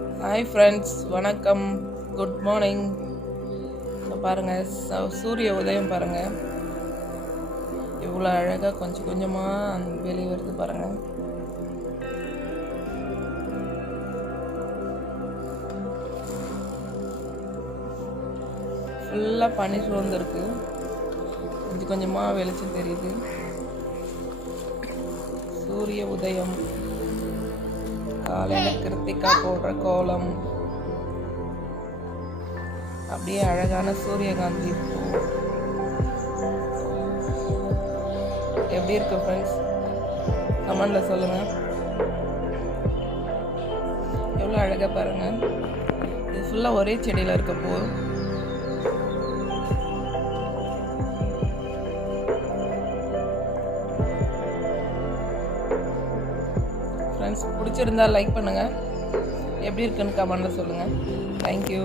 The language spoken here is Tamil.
ஹாய் ஃப்ரெண்ட்ஸ், வணக்கம், குட் மார்னிங். பாருங்கள், சூரிய உதயம் பாருங்கள், எவ்வளோ அழகாக கொஞ்சம் கொஞ்சமாக வெளியே வருது பாருங்கள். ஃபுல்லாக பனி சூழ்ந்துருக்கு, கொஞ்சம் கொஞ்சமாக வெளிச்சம் தெரியுது. சூரிய உதயம், காலையில் கிருத்திகா போடுற கோலம், அப்படியே அழகான சூரியகாந்தி பூ. எப்படி இருக்கு ஃப்ரெண்ட்ஸ்? கமெண்ட்ல சொல்லுங்க. எவ்வளோ அழகாக பாருங்க. இது ஃபுல்லாக ஒரே செடியில் இருக்க பூ. ஃப்ரெண்ட்ஸ், பிடிச்சிருந்தா லைக் பண்ணுங்கள். எப்படி இருக்குன்னு கமெண்ட்டில் சொல்லுங்கள். தேங்க்யூ.